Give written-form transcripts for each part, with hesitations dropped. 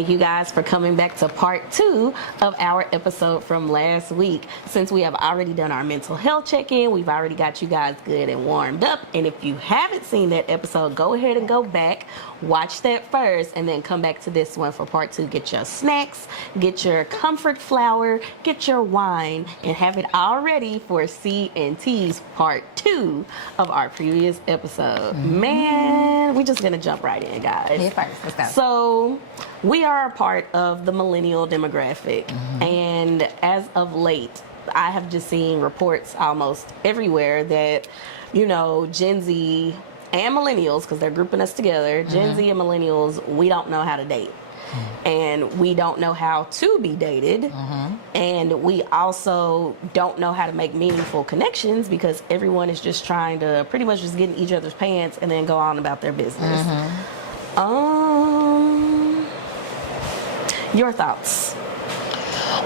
Thank you guys for coming back to part 2 of our episode from last week. Since we have already done our mental health check-in, we've already got you guys good and warmed up. And if you haven't seen that episode, go ahead and go back, watch that first, and then come back to this one for part 2. Get your snacks, get your comfort flour, get your wine, and have it all ready for CNT's part 2 of our previous episode. Man, we're just gonna jump right in, guys. Me first, let's go. So, we are a part of the millennial demographic, and as of late, I have just seen reports almost everywhere that, you know, Gen Z and millennials, because they're grouping us together, Gen Z and millennials, we don't know how to date. And we don't know how to be dated. And we also don't know how to make meaningful connections because everyone is just trying to pretty much just get in each other's pants and then go on about their business. Your thoughts?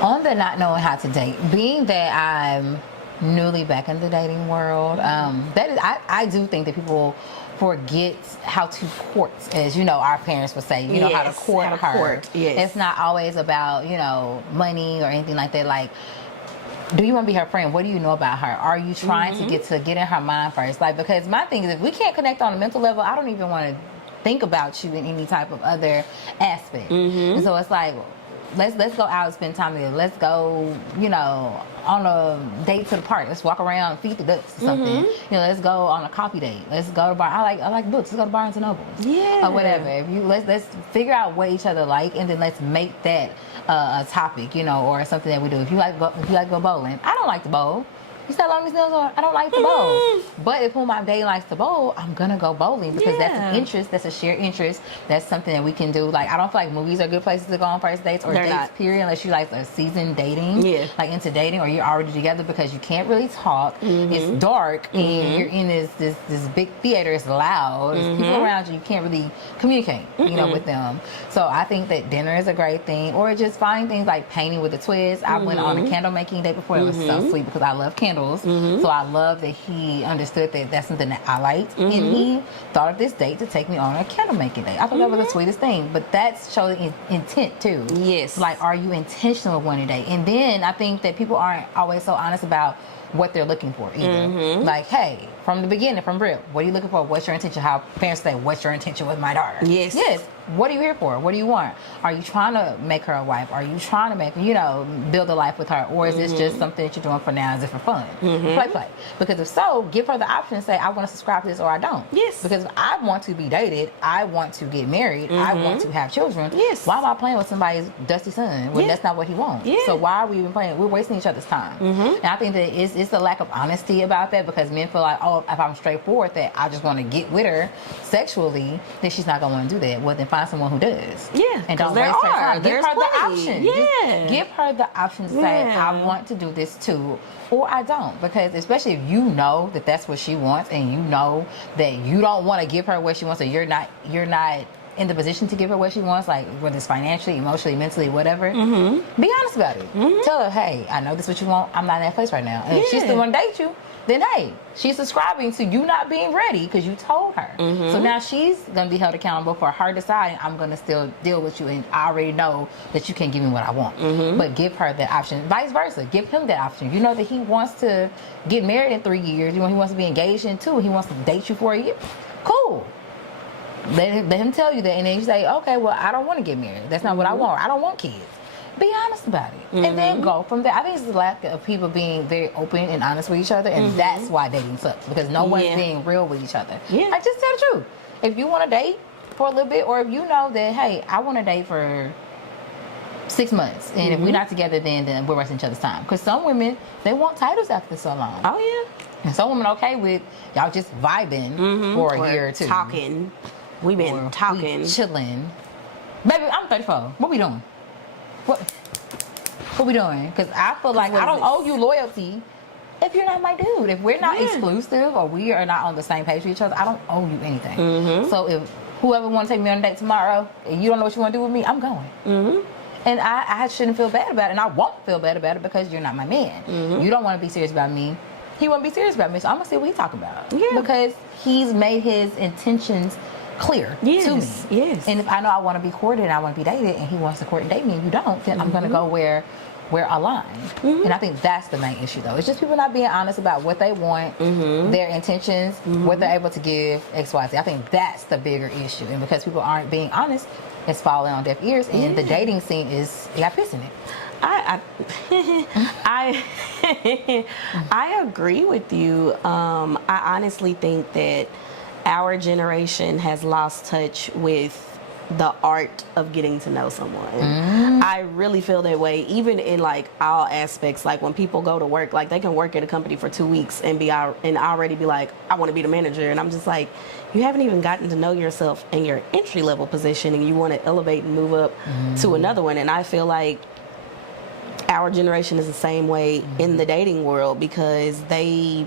On the not knowing how to date, being that I'm newly back in the dating world, that is, I do think that people forget how to court, as you know, our parents would say, you know, how to court her. It's not always about, you know, money or anything like that. Like, do you want to be her friend? What do you know about her? Are you trying to get in her mind first? Like, because my thing is, if we can't connect on a mental level, I don't even want to think about you in any type of other aspect. And so it's like, let's go out and spend time together. Let's go, you know, on a date to the park. Let's walk around, feed the ducks or something. You know, let's go on a coffee date. Let's go to bar. I like books. Let's go to Barnes and Noble. Or whatever. If you let's figure out what each other like, and then let's make that a topic, you know, or something that we do. If you like to go bowling, I don't like to bowl. You see how long these nails are? I don't like to bowl. But if whom my dating likes to bowl, I'm gonna go bowling because that's an interest, that's a shared interest, that's something that we can do. Like, I don't feel like movies are good places to go on first dates or dates, period, unless you like a seasoned dating, like into dating, or you're already together, because you can't really talk. It's dark and you're in this big theater, it's loud, there's people around you, you can't really communicate, you know, with them. So I think that dinner is a great thing, or just find things like painting with a twist. I went on a candle making day before. It was so sweet because I love candles. So I love that he understood that that's something that I liked, and he thought of this date to take me on a candle making day. I thought that was the sweetest thing. But that's showing intent too. Like, are you intentional with one day? And then I think that people aren't always so honest about what they're looking for either. Like, hey, from the beginning, from real, what are you looking for? What's your intention? How parents say, what's your intention with my daughter? What are you here for? What do you want? Are you trying to make her a wife? Are you trying to make, you know, build a life with her? Or is this just something that you're doing for now? Is it for fun? Play. Because if so, give her the option and say, I want to subscribe to this or I don't. Because if I want to be dated, I want to get married, I want to have children. Why am I playing with somebody's dusty son when that's not what he wants? So why are we even playing? We're wasting each other's time. And I think that it's a lack of honesty about that, because men feel like, oh, if I'm straightforward that I just want to get with her sexually, then she's not going to want to do that. Well, then find someone who does. And don't waste her time. Give her the option. Give her the option to say, I want to do this too, or I don't. Because especially if you know that that's what she wants, and you know that you don't want to give her what she wants, or you're not in the position to give her what she wants, like whether it's financially, emotionally, mentally, whatever, be honest about it. Tell her, hey, I know this is what you want, I'm not in that place right now. And if she still want to date you, then hey, she's subscribing to you not being ready because you told her. So now she's going to be held accountable for her deciding, I'm going to still deal with you, and I already know that you can't give me what I want. But give her that option. Vice versa, give him that option. You know that he wants to get married in 3 years. You know, he wants to be engaged in 2. He wants to date you for a year. Cool. Let him tell you that, and then you say, okay, well, I don't want to get married. That's not what I want. I don't want kids. Be honest about it, and then go from there. I think it's the lack of people being very open and honest with each other, and that's why dating sucks, because no one's being real with each other. Like, just tell the truth. If you want to date for a little bit, or if you know that, hey, I want to date for 6 months, and if we're not together, then we're wasting each other's time. Because some women, they want titles after so long. And some women okay with y'all just vibing for a year or 2. Talking. We've been talking. We chilling. Baby, I'm 34. What we doing? What we doing? Because I feel like I don't owe you loyalty if you're not my dude. If we're not exclusive, or we are not on the same page with each other, I don't owe you anything. So if whoever want to take me on a date tomorrow, and you don't know what you want to do with me, I'm going. And I shouldn't feel bad about it, and I won't feel bad about it, because you're not my man. You don't want to be serious about me. He won't be serious about me, so I'm going to see what he talk about. Because he's made his intentions clear Yes, to me. yes. And if I know I want to be courted and I want to be dated, and he wants to court and date me, and you don't, then I'm going to go where we're aligned. And I think that's the main issue, though. It's just people not being honest about what they want, their intentions, what they're able to give, X, Y, Z. I think that's the bigger issue. And because people aren't being honest, it's falling on deaf ears. And the dating scene got piss in it. I agree with you. I honestly think that our generation has lost touch with the art of getting to know someone. I really feel that way, even in like all aspects. Like when people go to work, like they can work at a company for 2 weeks and already be like, I want to be the manager, and I'm just like, you haven't even gotten to know yourself in your entry level position, and you want to elevate and move up to another one. And I feel like our generation is the same way in the dating world, because they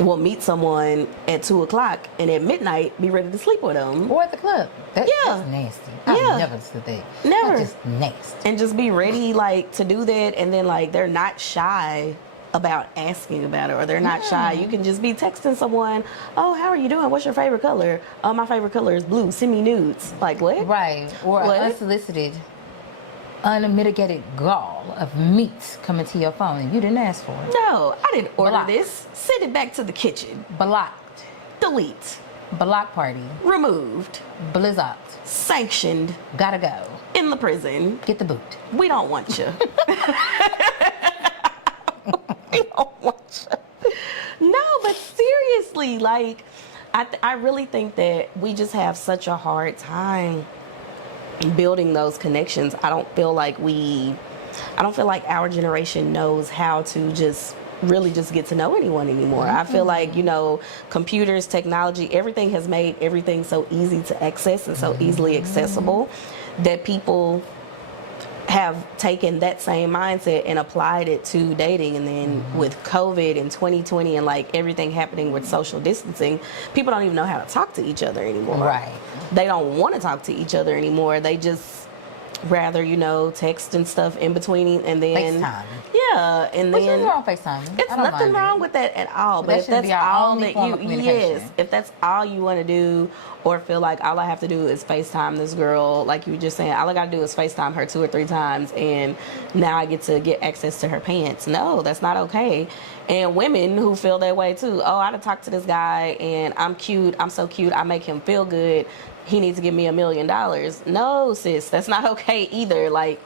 will meet someone at 2:00 and at midnight be ready to sleep with them. Or at the club. That's nasty. I've never said that. Never. That's just nasty. And just be ready like to do that, and then like they're not shy about asking about it, or they're not shy. You can just be texting someone, oh, how are you doing? What's your favorite color? Oh, my favorite color is blue. Send me nudes. Like what? Right. Or unsolicited, unmitigated gall of meat coming to your phone and you didn't ask for it. No, I didn't order Blocked. this. Send it back to the kitchen. Blocked. Delete. Block party. Removed. Blizzard. Sanctioned. Gotta go. In the prison. Get the boot. We don't want you. We don't want you. No, but seriously, like, I really think that we just have such a hard time building those connections. I don't feel like our generation knows how to just really just get to know anyone anymore. I feel like, computers, technology, everything has made everything so easy to access and so easily accessible that people have taken that same mindset and applied it to dating. And then with COVID in 2020 and like everything happening with social distancing, people don't even know how to talk to each other anymore. Right. They don't want to talk to each other anymore. They just rather, text and stuff in between, and then FaceTime. Yeah, and Which then is wrong FaceTime. it's nothing wrong with that at all. But if that's all that if that's all you want to do, or feel like all I have to do is FaceTime this girl, like you were just saying, all I got to do is FaceTime her 2 or 3 times, and now I get to get access to her pants. No, that's not okay. And women who feel that way too. Oh, I done talked to this guy, and I'm cute. I'm so cute. I make him feel good. He needs to give me $1 million. No, sis, that's not okay either. Like,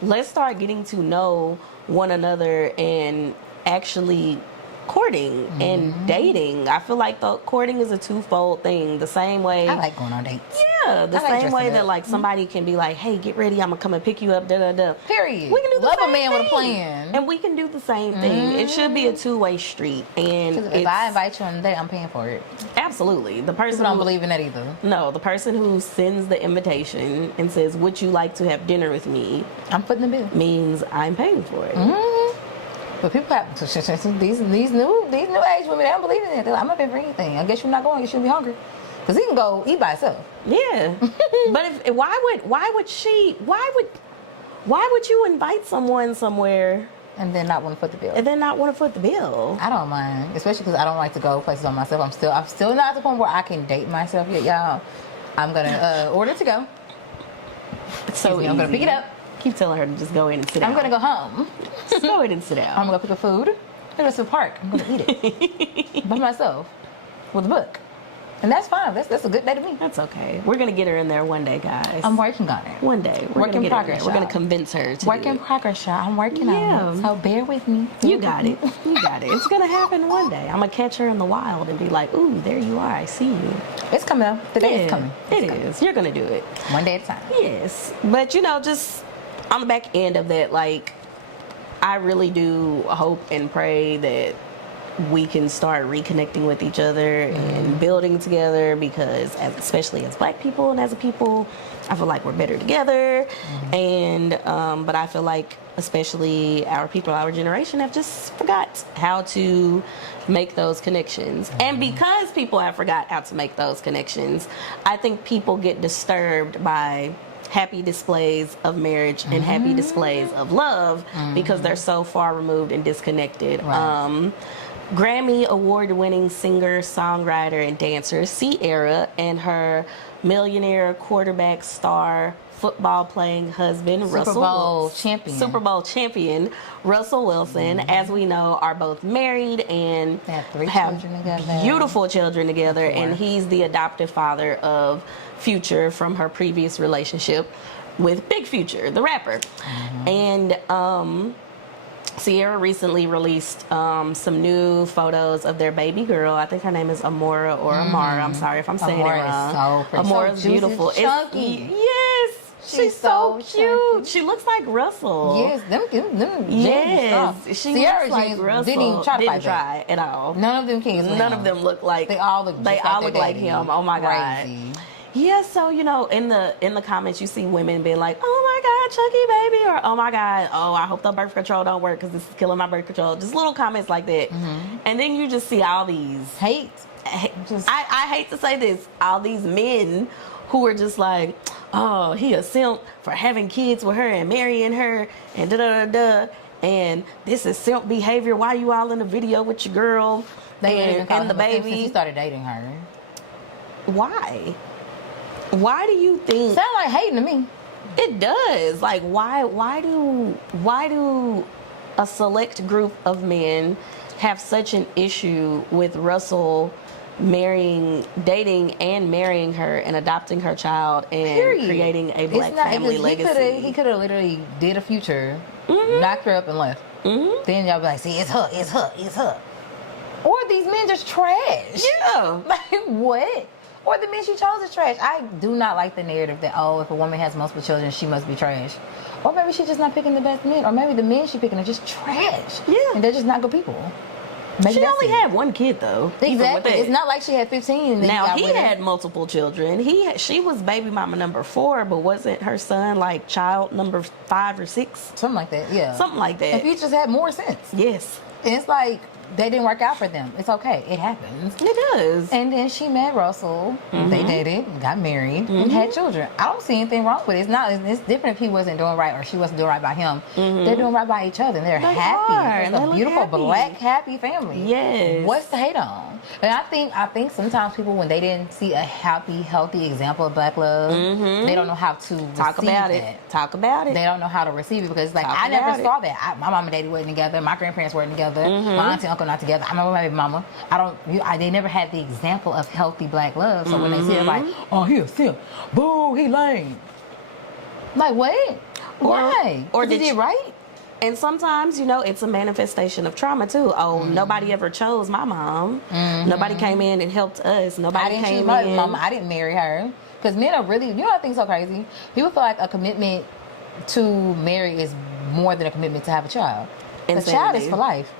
let's start getting to know one another and actually courting and dating. I feel like the courting is a twofold thing. The same way I like going on dates. Yeah, the same way that like somebody can be like, hey, get ready, I'm gonna come and pick you up, da da da. Period. We can do the Love same a man thing. with a plan. And we can do the same thing. It should be a two-way street. And If I invite you on a date, I'm paying for it. Absolutely. The person People don't believe in that either. No, the person who sends the invitation and says, would you like to have dinner with me? I'm footing the bill. Means I'm paying for it. But people have these new age women. They don't believe in it. They're like, I'm not paying for anything. I guess you're not going. You shouldn't be hungry. Because he can go eat by himself. Yeah. But why would you invite someone somewhere and then not want to foot the bill? And then not want to foot the bill. I don't mind, especially because I don't like to go places on myself. I'm still not at the point where I can date myself yet, y'all. I'm gonna order to go. So I'm gonna pick it up. Keep telling her to just go in and sit down. I'm gonna go home. Just go in and sit down. I'm gonna pick up food. There's a park. I'm gonna eat it by myself with a book. And that's fine. That's a good day to me. That's okay. We're gonna get her in there one day, guys. I'm working on it. One day. Work in progress. We're gonna convince her to work in progress, y'all. I'm working on it. So bear with me. You got it. You got it. It's gonna happen one day. I'm gonna catch her in the wild and be like, ooh, there you are. I see you. It's coming up. The day is coming. It is. You're gonna do it. One day at a time. Yes. But just on the back end of that, like, I really do hope and pray that we can start reconnecting with each other and building together, because especially as Black people and as a people, I feel like we're better together. And but I feel like especially our people, our generation, have just forgot how to make those connections. And because people have forgot how to make those connections, I think people get disturbed by happy displays of marriage and happy displays of love because they're so far removed and disconnected. Right. Grammy award-winning singer, songwriter, and dancer Ciara and her millionaire quarterback star football playing husband Super Bowl champion Russell Wilson, as we know, are both married and They have 3 children together. beautiful children together, 4. and he's the adoptive father of Future from her previous relationship with Big Future, the rapper. And Ciara recently released some new photos of their baby girl. I think her name is Amora or Amara. I'm sorry if I'm saying Amora it wrong. is so pretty. Amora's So juicy, beautiful. chunky. Yes. She's so cute. chunky. She looks like Russell. Yes, them Yes, jeans she Ciara looks like jeans Russell. didn't even try at all. None of them kids. None of them look like. They all look. They just all like look like daddy. him. Oh my Crazy. god. Yeah, so in the comments you see women being like, "Oh my god, Chucky baby," or "Oh my god, oh I hope the birth control don't work because this is killing my birth control." Just little comments like that, and then you just see all these Hate. I hate to say this, all these men who are just like, "Oh, he a simp for having kids with her and marrying her and da da da da," and this is simp behavior. Why you all in the video with your girl and the baby? Since he started dating her. Why? Why do you think Sound like hating to me. it does? Like why do a select group of men have such an issue with Russell dating and marrying her and adopting her child and creating a black family legacy? He could have literally did a Future, knocked her up and left. Then y'all be like, see, it's her. Or these men just trash. Yeah. Like, what? Or the men she chose is trash. I do not like the narrative that, if a woman has multiple children, she must be trash. Or maybe she's just not picking the best men. Or maybe the men she's picking are just trash. Yeah. And they're just not good people. Maybe She only had one kid though. even with Exactly. that. It's not like she had 15. And then Now got he with her. had multiple children. She was baby mama number 4, but wasn't her son like child number 5 or 6? Something like that, yeah. Something like that. And Futures had more sense. Yes, And it's like, they didn't work out for them. It's okay. It happens. it does. And then she met Russell. They dated, got married, and had children. I don't see anything wrong with it. It's different if he wasn't doing right or she wasn't doing right by him. They're doing right by each other. And they're They happy. are. It's They a look beautiful happy. black happy family. Yes. What's to hate on? And I think sometimes people, when they didn't see a happy, healthy example of black love, they don't know how to Talk receive about that. it. Talk about it. They don't know how to receive it because it's like, Talk I never about it. saw that. My mom and daddy weren't together. My grandparents weren't together. My auntie and uncle not together. I remember my baby mama. They never had the example of healthy black love. So when they see it, like, oh, he a simp. Boo, he lame. Like, what? Why? or did did he you- right? And sometimes, it's a manifestation of trauma too. Oh, nobody ever chose my mom. Nobody came in and helped us. I Nobody didn't came choose my in. mama. I didn't marry her. Because men are really, I think so crazy. People feel like a commitment to marry is more than a commitment to have a child. A child is Insanity. for life.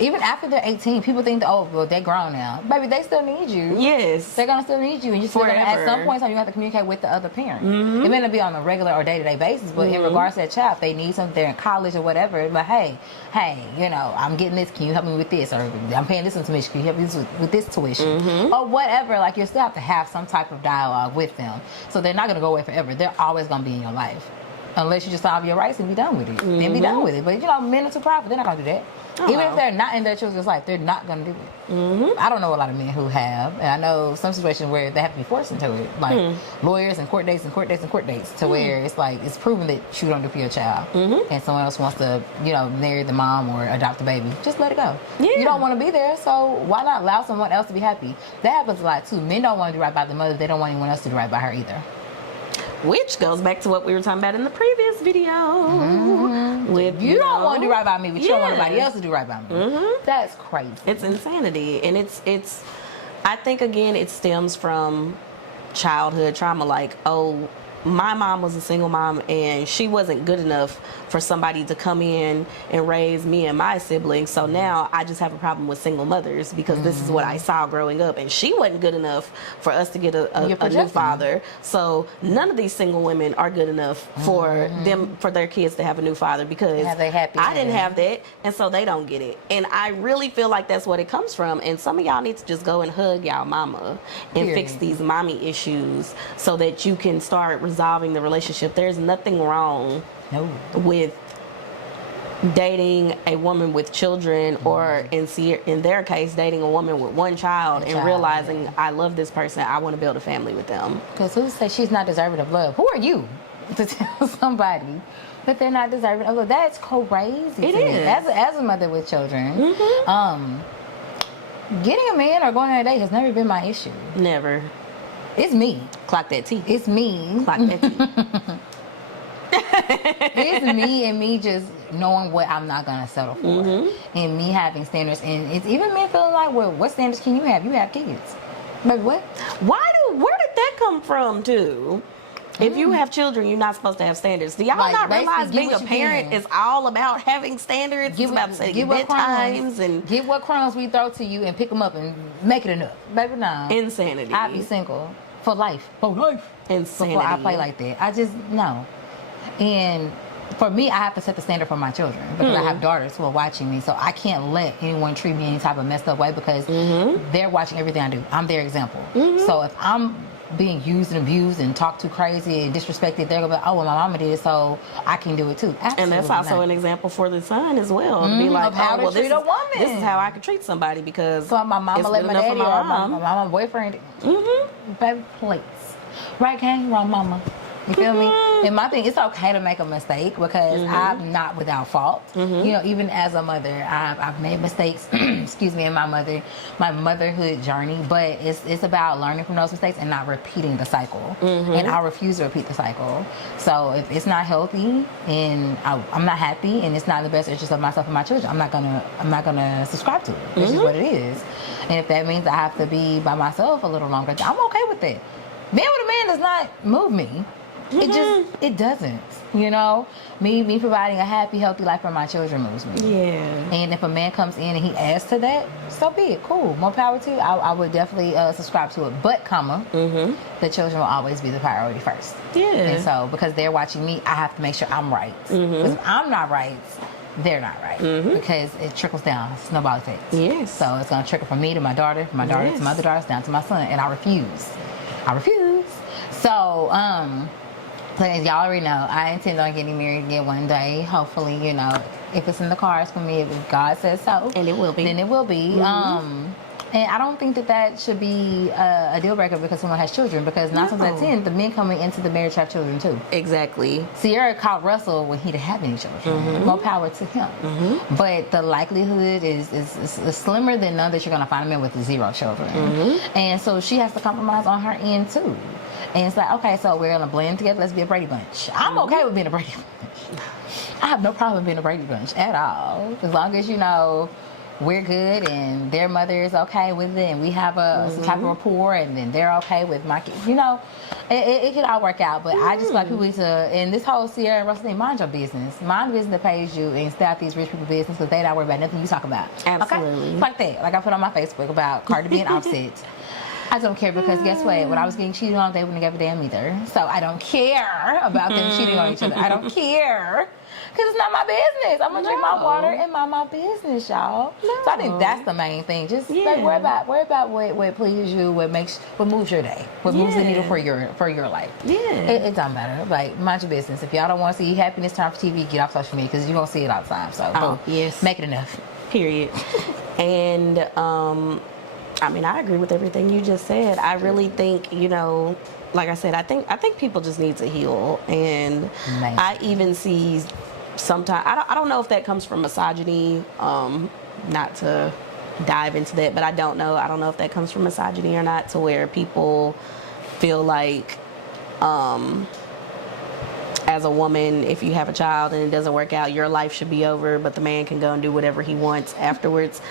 Even after they're 18, people think that, they're grown now. Baby, they still need you. Yes. They're gonna still need you, and you still gonna, at Forever. some point in time you have to communicate with the other parent. It may not be on a regular or day-to-day basis, but in regards to that child, if they need something, they're in college or whatever. But hey, I'm getting this. Can you help me with this? Or I'm paying this tuition. Can you help me with this tuition? Or whatever. Like, you still have to have some type of dialogue with them. So they're not gonna go away forever. They're always gonna be in your life, unless you just solve your rights and be done with it. Then be done with it. But men are too prideful. They're not gonna do that. Even if they're not in their children's life, they're not going to do it. I don't know a lot of men who have. And I know some situations where they have to be forced into it. Like lawyers and court dates and court dates and court dates. To where it's like, it's proven that you don't do for your child. And someone else wants to, marry the mom or adopt the baby. Just let it go. Yeah. You don't want to be there, so why not allow someone else to be happy? That happens a lot too. Men don't want to do right by the mother. They don't want anyone else to do right by her either. Which goes back to what we were talking about in the previous video. With You don't want to do right by me, but you don't want Yeah. anybody else to do right by me. That's crazy. It's insanity, and it's. I think again, it stems from childhood trauma. Like, oh, my mom was a single mom, and she wasn't good enough for somebody to come in and raise me and my siblings. So now I just have a problem with single mothers because this is what I saw growing up, and she wasn't good enough for us to get a new projecting. father. So none of these single women are good enough for their kids to have a new father because Have they happy I didn't ending. have that, and so they don't get it. And I really feel like that's what it comes from. And some of y'all need to just go and hug y'all mama and fix Period. these mommy issues so that you can start resolving the relationship. There's nothing wrong No. with dating a woman with children, or in their case, dating a woman with one child, and realizing, I love this person, I want to build a family with them. Because who says she's not deserving of love? Who are you to tell somebody that they're not deserving of love? That's crazy. It is. As a mother with children, getting a man or going on a date has never been my issue. Never. It's me. Clock that T. It's me. Clock that T. It's me, and me just knowing what I'm not gonna settle for, and me having standards, and it's even me feeling like, well, what standards can you have? You have kids, baby. What? Where did that come from, too? If you have children, you're not supposed to have standards. Do y'all not realize being a parent is all about having standards? It's about setting bedtimes and get what crumbs we throw to you and pick them up and make it enough, baby. No, insanity. I'd be single for life. For life. Insanity. Before I play like that, I just no. And for me, I have to set the standard for my children because I have daughters who are watching me. So I can't let anyone treat me any type of messed up way because they're watching everything I do. I'm their example. So if I'm being used and abused and talked too crazy and disrespected, they're going to be like, oh, well, my mama did it, so I can do it too. Absolutely. And that's also an example for the son as well. To be like, of how to treat a woman. This is how I could treat somebody because so my mama let my daddy or my mama boyfriend. Baby, please. Right, Kane? Wrong, mama. You feel me? And my thing, it's okay to make a mistake because I'm not without fault. You know, even as a mother, I've made mistakes, excuse me, in my motherhood journey. But it's about learning from those mistakes and not repeating the cycle. And I refuse to repeat the cycle. So if it's not healthy and I'm not happy and it's not in the best interest of myself and my children, I'm not gonna subscribe to it. It's just what it is. And if that means I have to be by myself a little longer, I'm okay with it. Being with a man does not move me. It doesn't, you know. Me providing a happy, healthy life for my children moves me. Yeah. And if a man comes in and he adds to that, so be it. Cool, more power to you. I would definitely subscribe to it. But, the children will always be the priority first. Yeah. And so because they're watching me, I have to make sure I'm right. Because if I'm not right, they're not right. Because it trickles down. It's snowball effect. Yes. So it's gonna trickle from me to my daughter, to my other daughters, down to my son, and I refuse. So, but as y'all already know, I intend on getting married again one day. Hopefully, you know, if it's in the cards for me, if God says so. And it will be. Then it will be. And I don't think that should be a deal breaker because someone has children. Because 9 times out of 10, the men coming into the marriage have children too. Exactly. Ciara caught Russell when he didn't have any children. More power to him. But the likelihood is slimmer than none that you're going to find a man with 0 children. And so she has to compromise on her end too. And it's like, okay, so we're going to blend together. Let's be a Brady Bunch. I'm okay with being a Brady Bunch. I have no problem being a Brady Bunch at all. As long as, you know, we're good and their mother is okay with it and we have some type of rapport and then they're okay with my kids. You know, it could all work out. But I just like people to, in this whole Ciara and Russell thing, mind your business. Mind the business that pays you and stay out these rich people business because they not worry about nothing you talk about. Absolutely. Okay? Like that. Like I put on my Facebook about Cardi B and Offset. I don't care because guess what? When I was getting cheated on, they wouldn't give a damn either. So I don't care about them cheating on each other. I don't care. Because it's not my business. I'm going to drink my water and mind my business, y'all. No. So I think that's the main thing. Just like, worry about what pleases you, what moves your day, what moves the needle for your life. Yeah. It don't matter. Like, mind your business. If y'all don't want to see happiness time for TV, get off social media because you're going to see it all the time. So make it enough. Period. And, I mean, I agree with everything you just said. I really think, you know, like I said, I think people just need to heal. And I even see sometimes, I don't know if that comes from misogyny, not to dive into that, but I don't know if that comes from misogyny or not, to where people feel like, as a woman, if you have a child and it doesn't work out, your life should be over, but the man can go and do whatever he wants afterwards.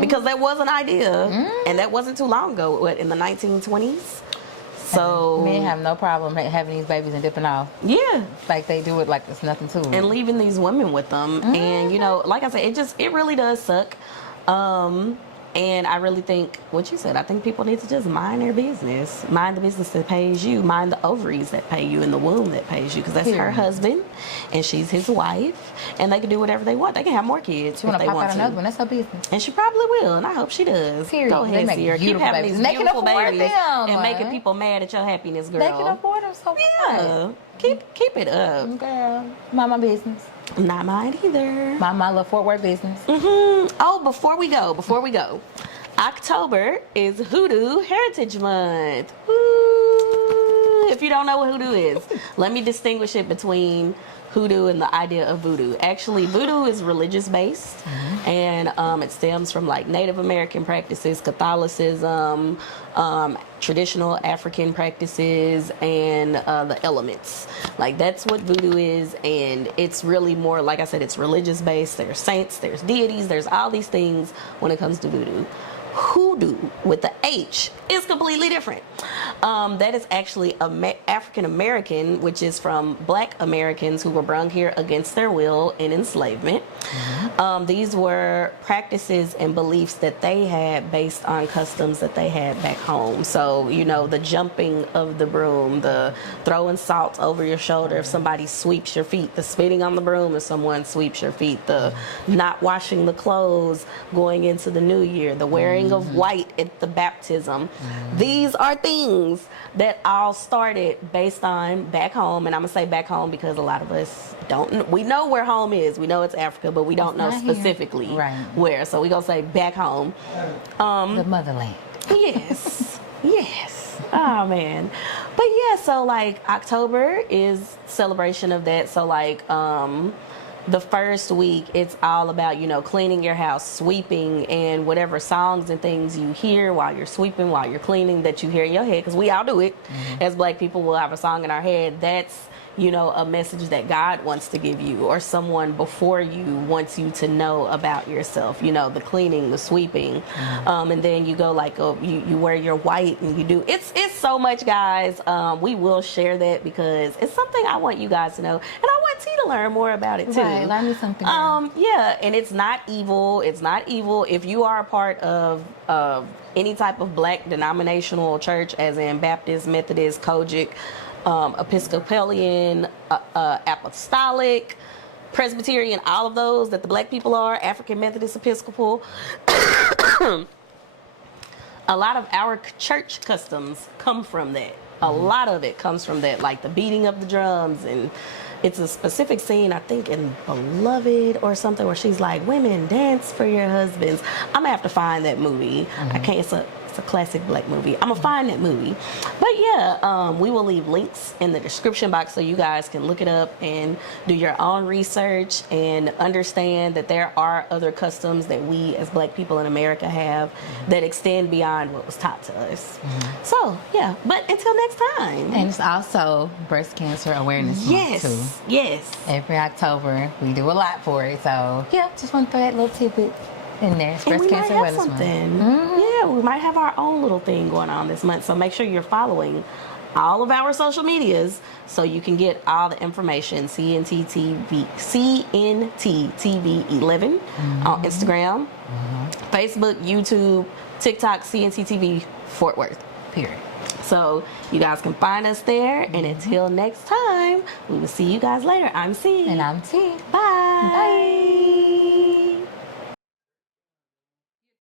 Because that was an idea, and that wasn't too long ago, in the 1920s. So men have no problem having these babies and dipping off. Yeah. Like they do it like it's nothing to them. And leaving these women with them. And, you know, like I said, it really does suck. And I really think what you said, I think people need to just mind their business. Mind the business that pays you. Mind the ovaries that pay you and the womb that pays you. Because that's her husband and she's his wife. And they can do whatever they want. They can have more kids if they want to. Another one. That's her business. And she probably will. And I hope she does. Period. Go ahead, Ciara. Keep having these beautiful babies and making people mad at your happiness, girl. They can afford them so much. Keep it up. Girl, mind my business. Not mine either. Mind my little Fort Worth business. Oh, before we go, October is Hoodoo Heritage Month. Woo. If you don't know what hoodoo is, let me distinguish it between hoodoo and the idea of voodoo. Actually, voodoo is religious based, and it stems from like Native American practices, Catholicism, traditional African practices, and the elements. Like that's what voodoo is, and it's really more, like I said, it's religious based. There's saints, there's deities, there's all these things when it comes to voodoo. Hoodoo with the H is completely different. That is actually African American, which is from Black Americans who were brought here against their will in enslavement. These were practices and beliefs that they had based on customs that they had back home. So, you know, the jumping of the broom, the throwing salt over your shoulder if somebody sweeps your feet, the spitting on the broom if someone sweeps your feet, the not washing the clothes going into the new year, the wearing of white at the baptism. These are things that all started based on back home, and I'm gonna say back home because a lot of us don't. We know where home is. We know it's Africa, but we don't know specifically where. So we gonna say back home. The motherland. Yes, yes. Oh man, but yeah. So like October is celebration of that. So like the first week, it's all about, you know, cleaning your house, sweeping, and whatever songs and things you hear while you're sweeping, while you're cleaning, that you hear in your head, because we all do it. As Black people, we'll have a song in our head. That's, you know, a message that God wants to give you, or someone before you wants you to know about yourself. You know, the cleaning, the sweeping, and then you go like, you wear your white, and you do. It's so much, guys. We will share that because it's something I want you guys to know, and I want T to learn more about it too. Right, learn me something. Yeah, and it's not evil. It's not evil if you are a part of any type of Black denominational church, as in Baptist, Methodist, Kojic, Episcopalian, Apostolic, Presbyterian, all of those that the Black people are, African Methodist, Episcopal. A lot of our church customs come from that. A lot of it comes from that, like the beating of the drums, and it's a specific scene, I think, in Beloved or something, where she's like, "Women, dance for your husbands." I'm gonna have to find that movie. I can't. It's a classic Black movie. I'm gonna find that movie. But yeah, we will leave links in the description box so you guys can look it up and do your own research and understand that there are other customs that we as Black people in America have that extend beyond what was taught to us. So yeah, but until next time. And it's also Breast Cancer Awareness Month too. Yes. Every October we do a lot for it. So yeah, just want to throw that little tidbit in there. It's Breast Cancer Awareness Month. Yeah, we might have our own little thing going on this month. So make sure you're following all of our social medias so you can get all the information. CNT TV 11 on Instagram, Facebook, YouTube, TikTok, CNT TV Fort Worth. Period. So you guys can find us there. And until next time, we will see you guys later. I'm C. And I'm T. Bye. Bye.